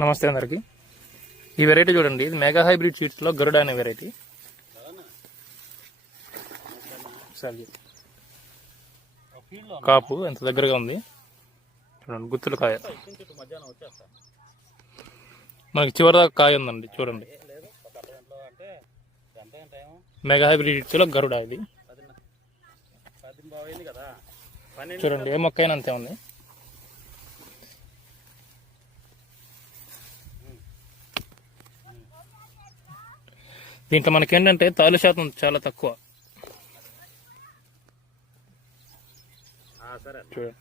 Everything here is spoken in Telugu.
నమస్తే అందరికి. ఈ వెరైటీ చూడండి, ఇది మెగా హైబ్రిడ్ సీడ్స్ లో గరుడ అనే వెరైటీ. కాపు ఎంత దగ్గరగా ఉంది చూడండి, గుత్తుల కాయ మనకి చివరిదాకా కాయ ఉందండి. చూడండి, మెగా హైబ్రిడ్ సీడ్స్ లో గరుడ ఇది. చూడండి, ఏ మొక్క అయినా అంతే ఉంది. దీంట్లో మనకేంటంటే తాలు శాతం చాలా తక్కువ. చూడండి.